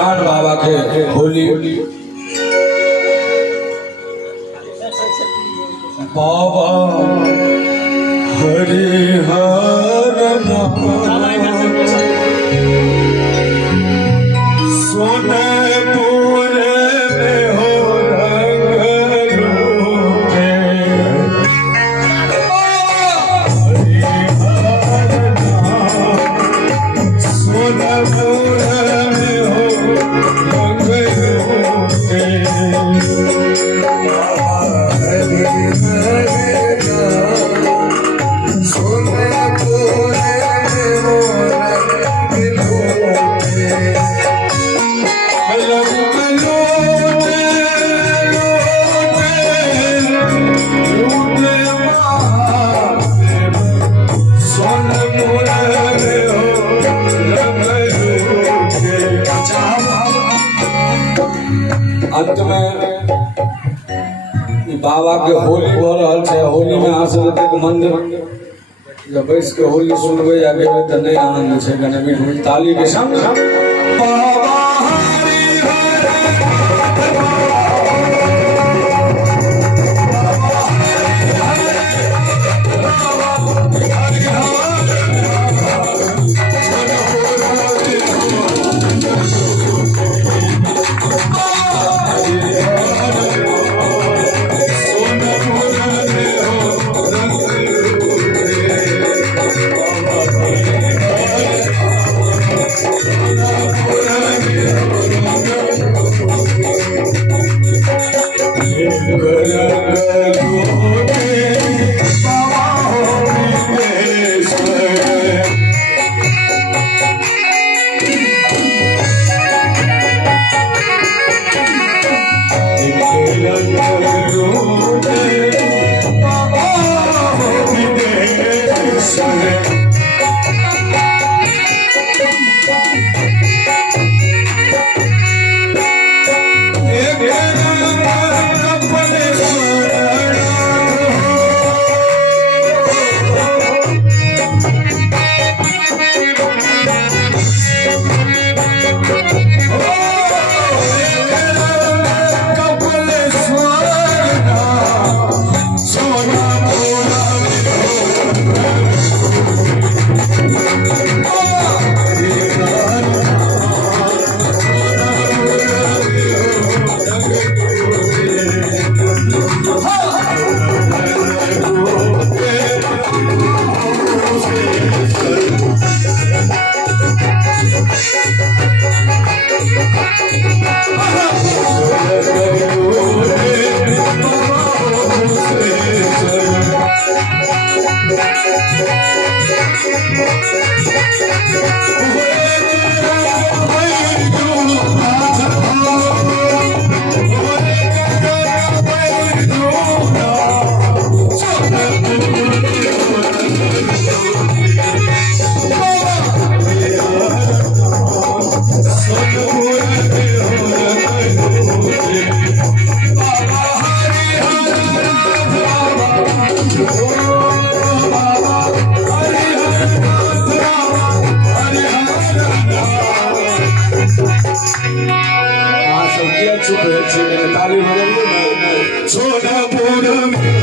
प्राण बाबा के होली बाबा हरिहर सोनपुर में हो रंग लूटे सोनपुर में हो रंग लूटे अंत में बाबा के होली भ रहल छै। होली में अहाँ सब एक मंदिर जब बैस के होली सुनबे या गेबे त नहीं आनंद छै। कने मीठ मीठ ताली के संग बाबा ताली